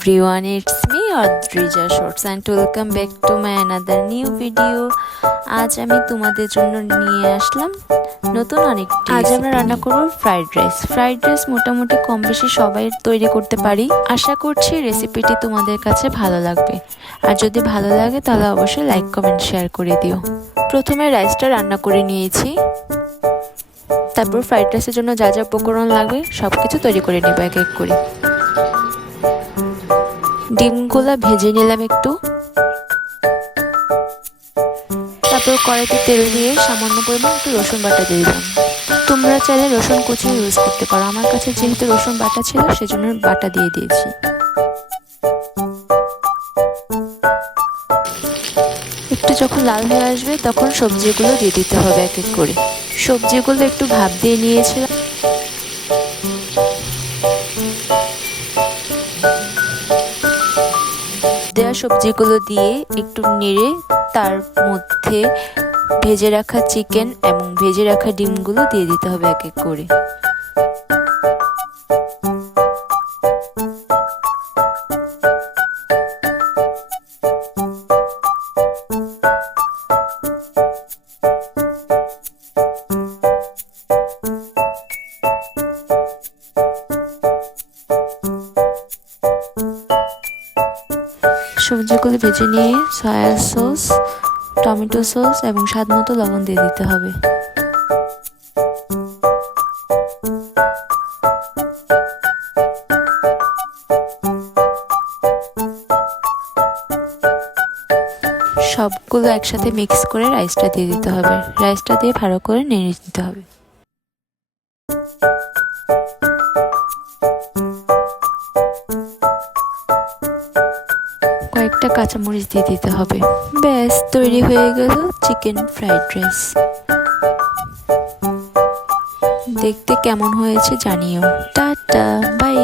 everyone, it's me Adrija Shorts and welcome back to my another new video. আজ আমি তোমাদের জন্য নিয়ে আসলাম নতুন আরেকটি। আজ আমরা রান্না করব ফ্রাইড রাইস। মোটামুটি কম বেশি সবাই তৈরি করতে পারি। আশা করছি রেসিপিটি তোমাদের কাছে ভালো লাগবে, আর যদি ভালো লাগে তাহলে অবশ্যই লাইক কমেন্ট শেয়ার করে দিও। প্রথমে রাইসটা রান্না করে নিয়েছি, তারপর ফ্রাইড রাইসের জন্য যা যা উপকরণ লাগবে সব কিছু তৈরি করে নেব এক এক করে। ডিমগুলো ভেজে নিলাম একটু, তারপর কড়াইতে তেল দিয়ে সামান্য পরিমাণ একটু রসুন বাটা দিয়ে দিলাম। তোমরা চাইলে রসুন কুচি ইউজ করতে পারো, আমার কাছে যেহেতু রসুন বাটা ছিল সেজন্য বাটা দিয়ে দিয়েছি। একটু যখন লাল হয়ে আসবে তখন সবজিগুলো দিয়ে দিতে হবে এক এক করে। সবজিগুলো একটু ভাপ দিয়ে নিয়েছিলাম। দেওয়া সবজিগুলো দিয়ে একটু নেড়ে তার মধ্যে ভেজে রাখা চিকেন এবং ভেজে রাখা ডিমগুলো দিয়ে দিতে হবে এক এক করে। সবজিগুলো ভেজে নিয়ে সয়া সস, টমেটো সস এবং স্বাদ মতো লবণ দিয়ে দিতে হবে। সবগুলো একসাথে মিক্স করে রাইসটা দিয়ে দিতে হবে। রাইসটা দিয়ে ভালো করে নেড়ে দিতে হবে। কয়েকটা কাঁচামরিচ দিয়ে দিতে হবে। ব্যাস তৈরি হয়ে গেল চিকেন ফ্রাইড রাইস। দেখতে কেমন হয়েছে জানিও। Tata, by.